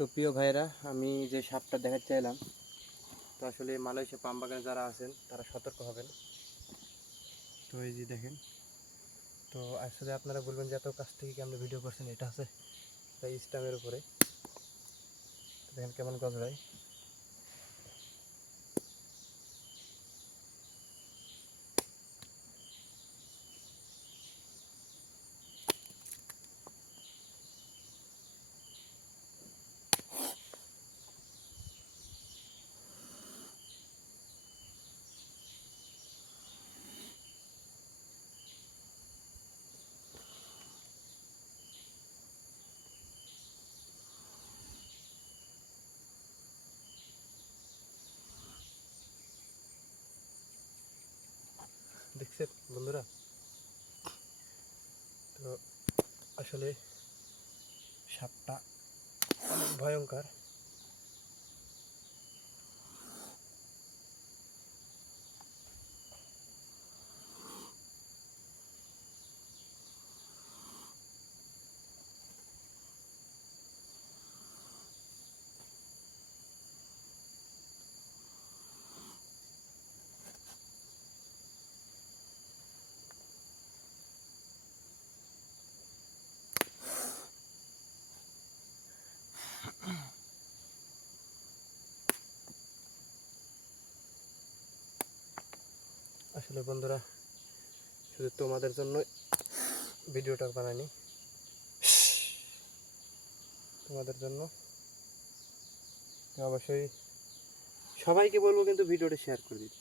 তো প্রিয় ভাইরা, আমি যে সাপটা দেখাতে চাইলাম, তো আসলে মালয়েশিয়া পাম বাগানে যারা আছেন তারা সতর্ক হবেন। তো এই যে দেখেন, তো আসলে আপনারা বলবেন যে এত কাছ থেকে কি আপনি ভিডিও করছেন। এটা আছে তাই স্টামের উপরে দেখেন কেমন গজরায়। দেখছেন বন্ধুরা? তো আসলে সাপটা অনেক ভয়ঙ্কর। আসলে বন্ধুরা, শুধু তোমাদের জন্য ভিডিওটা বানাইনি, তোমাদের জন্য অবশ্যই সবাইকে বলবো কিন্তু ভিডিওটা শেয়ার করে দিতে।